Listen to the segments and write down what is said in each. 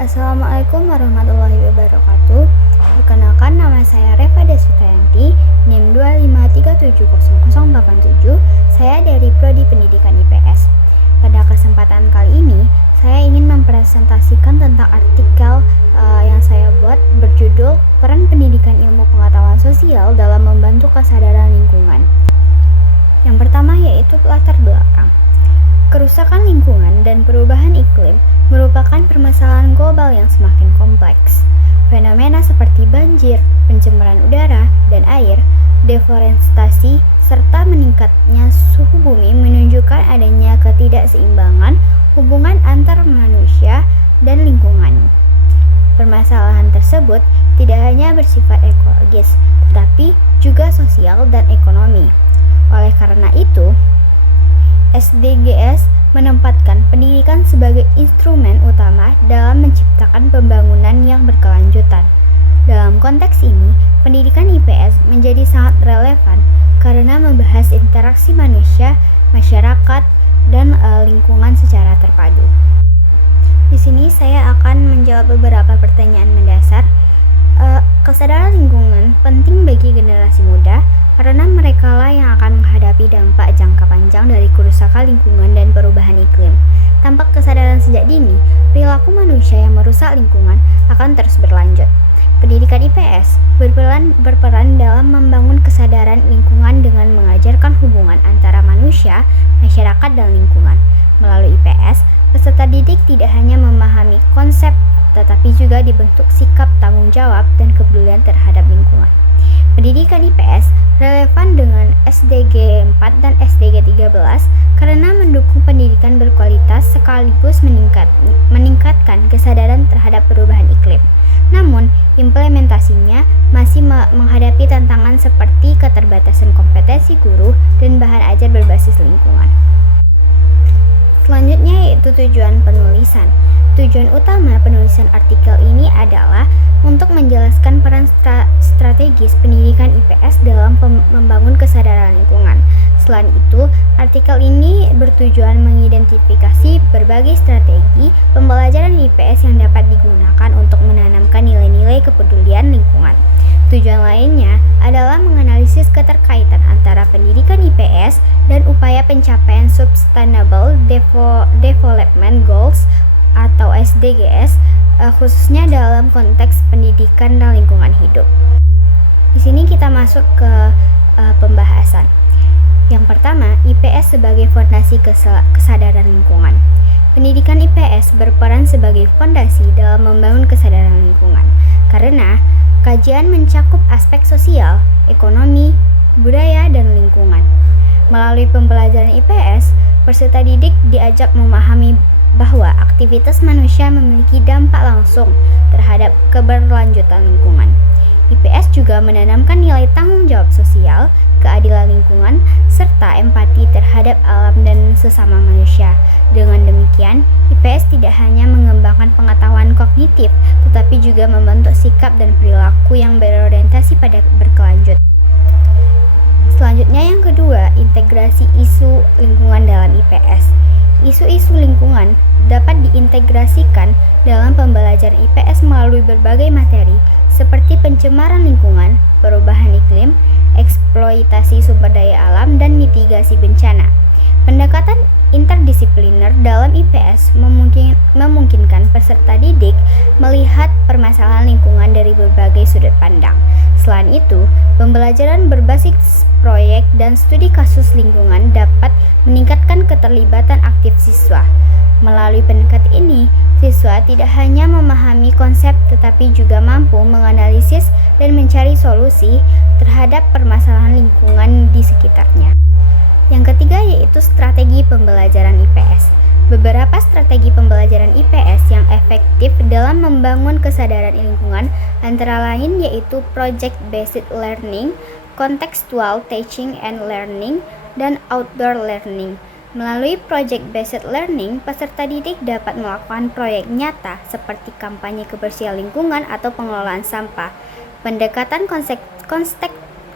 Assalamualaikum warahmatullahi wabarakatuh. Perkenalkan, nama saya Reva Desutayanti, NIM 253700087. Saya dari Prodi Pendidikan IPS. Pada kesempatan kali ini, saya ingin mempresentasikan tentang artikel yang saya buat berjudul Peran Pendidikan Ilmu Pengetahuan Sosial dalam Membantu Kesadaran Lingkungan. Yang pertama yaitu latar belakang. Kerusakan lingkungan dan perubahan iklim merupakan permasalahan global yang semakin kompleks. Fenomena seperti banjir, pencemaran udara dan air, deforestasi, serta meningkatnya suhu bumi menunjukkan adanya ketidakseimbangan hubungan antar manusia dan lingkungan. Permasalahan tersebut tidak hanya bersifat ekologis, tetapi juga sosial dan ekonomi. Oleh karena itu, SDGs menempatkan pendidikan sebagai instrumen utama dalam menciptakan pembangunan yang berkelanjutan. Dalam konteks ini, pendidikan IPS menjadi sangat relevan karena membahas interaksi manusia, masyarakat, dan lingkungan secara terpadu. Di sini saya akan menjawab beberapa pertanyaan mendasar. Kesadaran lingkungan penting bagi generasi muda karena merekalah yang akan menghadapi dampak jangka panjang dari kerusakan lingkungan dan perubahan iklim. Tanpa kesadaran sejak dini, perilaku manusia yang merusak lingkungan akan terus berlanjut. Pendidikan IPS berperan dalam membangun kesadaran lingkungan dengan mengajarkan hubungan antara manusia, masyarakat, dan lingkungan. Melalui IPS, peserta didik tidak hanya memahami konsep, tetapi juga dibentuk sikap tanggung jawab dan kepedulian terhadap lingkungan. Pendidikan IPS relevan dengan SDG 4 dan SDG 13 karena mendukung pendidikan berkualitas sekaligus meningkatkan kesadaran terhadap perubahan iklim. Namun, implementasinya masih menghadapi tantangan seperti keterbatasan kompetensi guru dan bahan ajar berbasis lingkungan. Selanjutnya yaitu tujuan penulisan. Tujuan utama penulisan artikel ini adalah untuk menjelaskan peran strategis pendidikan IPS dalam membangun kesadaran lingkungan. Selain itu, artikel ini bertujuan mengidentifikasi berbagai strategi pembelajaran IPS yang dapat digunakan untuk menanamkan nilai-nilai kepedulian lingkungan. Tujuan lainnya adalah menganalisis keterkaitan antara pendidikan IPS dan upaya pencapaian Sustainable Development Goals atau SDGs, khususnya dalam konteks pendidikan dan lingkungan hidup. Di sini kita masuk ke pembahasan. Yang pertama, IPS sebagai fondasi kesadaran lingkungan. Pendidikan IPS berperan sebagai fondasi dalam membangun kesadaran lingkungan karena kajian mencakup aspek sosial, ekonomi, budaya, dan lingkungan. Melalui pembelajaran IPS, peserta didik diajak memahami bahwa aktivitas manusia memiliki dampak langsung terhadap keberlanjutan lingkungan. IPS juga menanamkan nilai tanggung jawab sosial, keadilan lingkungan, serta empati terhadap alam dan sesama manusia. Dengan demikian, IPS tidak hanya mengembangkan pengetahuan kognitif, tetapi juga membentuk sikap dan perilaku yang berorientasi pada berkelanjut. Selanjutnya yang kedua, integrasi isu lingkungan dalam IPS. Isu-isu lingkungan dapat diintegrasikan dalam pembelajaran IPS melalui berbagai materi seperti pencemaran lingkungan, perubahan iklim, eksploitasi sumber daya alam, dan mitigasi bencana. Pendekatan interdisipliner dalam IPS memungkinkan peserta didik melihat permasalahan lingkungan dari berbagai sudut pandang. Selain itu, pembelajaran berbasis proyek dan studi kasus lingkungan dapat meningkatkan keterlibatan aktif siswa. Melalui pendekatan ini, siswa tidak hanya memahami konsep tetapi juga mampu menganalisis dan mencari solusi terhadap permasalahan lingkungan di sekitarnya. Yang ketiga yaitu strategi pembelajaran IPS. Beberapa strategi pembelajaran IPS yang efektif dalam membangun kesadaran lingkungan antara lain yaitu project-based learning, contextual teaching and learning, dan outdoor learning. Melalui project-based learning, peserta didik dapat melakukan proyek nyata seperti kampanye kebersihan lingkungan atau pengelolaan sampah. Pendekatan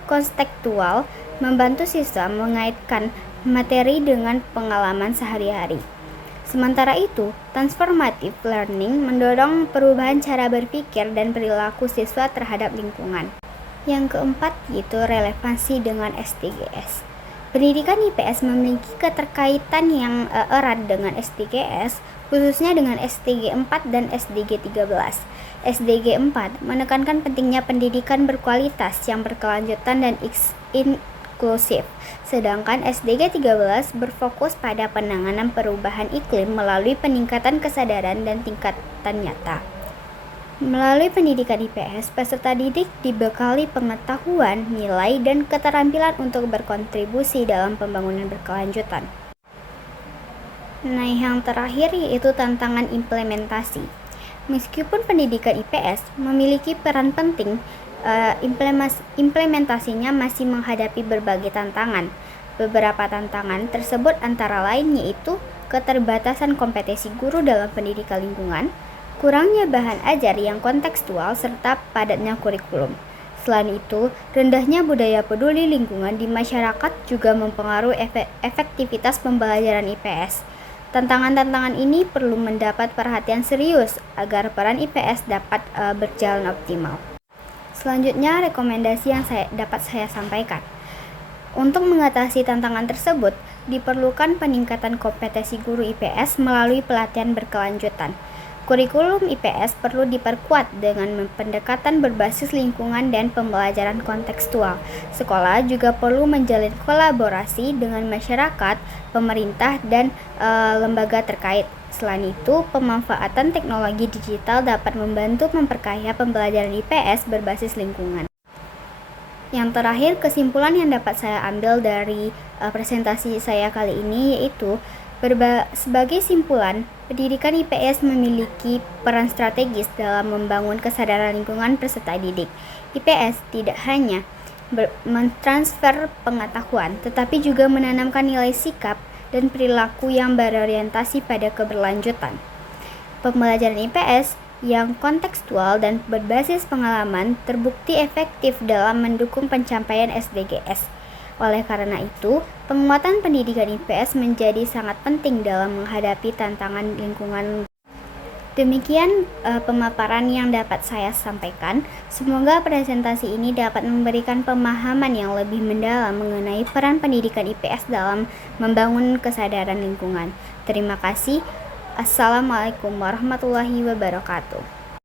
konstekstual membantu siswa mengaitkan materi dengan pengalaman sehari-hari. Sementara itu, transformative learning mendorong perubahan cara berpikir dan perilaku siswa terhadap lingkungan. Yang keempat yaitu relevansi dengan SDGs. Pendidikan IPS memiliki keterkaitan yang erat dengan SDGs, khususnya dengan SDG 4 dan SDG 13. SDG 4 menekankan pentingnya pendidikan berkualitas yang berkelanjutan dan inklusif, sedangkan SDG 13 berfokus pada penanganan perubahan iklim melalui peningkatan kesadaran dan tingkatan nyata. Melalui pendidikan IPS, peserta didik dibekali pengetahuan, nilai, dan keterampilan untuk berkontribusi dalam pembangunan berkelanjutan. Nah, yang terakhir yaitu tantangan implementasi. Meskipun pendidikan IPS memiliki peran penting, implementasinya masih menghadapi berbagai tantangan. Beberapa tantangan tersebut antara lain yaitu keterbatasan kompetensi guru dalam pendidikan lingkungan, kurangnya bahan ajar yang kontekstual, serta padatnya kurikulum. Selain itu, rendahnya budaya peduli lingkungan di masyarakat juga mempengaruhi efektivitas pembelajaran IPS. Tantangan-tantangan ini perlu mendapat perhatian serius agar peran IPS dapat berjalan optimal. Selanjutnya, rekomendasi yang dapat saya sampaikan. Untuk mengatasi tantangan tersebut, diperlukan peningkatan kompetensi guru IPS melalui pelatihan berkelanjutan. Kurikulum IPS perlu diperkuat dengan pendekatan berbasis lingkungan dan pembelajaran kontekstual. Sekolah juga perlu menjalin kolaborasi dengan masyarakat, pemerintah, dan lembaga terkait. Selain itu, pemanfaatan teknologi digital dapat membantu memperkaya pembelajaran IPS berbasis lingkungan. Yang terakhir, kesimpulan yang dapat saya ambil dari presentasi saya kali ini yaitu sebagai simpulan, pendidikan IPS memiliki peran strategis dalam membangun kesadaran lingkungan peserta didik. IPS tidak hanya mentransfer pengetahuan, tetapi juga menanamkan nilai sikap dan perilaku yang berorientasi pada keberlanjutan. Pembelajaran IPS yang kontekstual dan berbasis pengalaman terbukti efektif dalam mendukung pencapaian SDGs. Oleh karena itu, penguatan pendidikan IPS menjadi sangat penting dalam menghadapi tantangan lingkungan. Demikian pemaparan yang dapat saya sampaikan. Semoga presentasi ini dapat memberikan pemahaman yang lebih mendalam mengenai peran pendidikan IPS dalam membangun kesadaran lingkungan. Terima kasih. Assalamualaikum warahmatullahi wabarakatuh.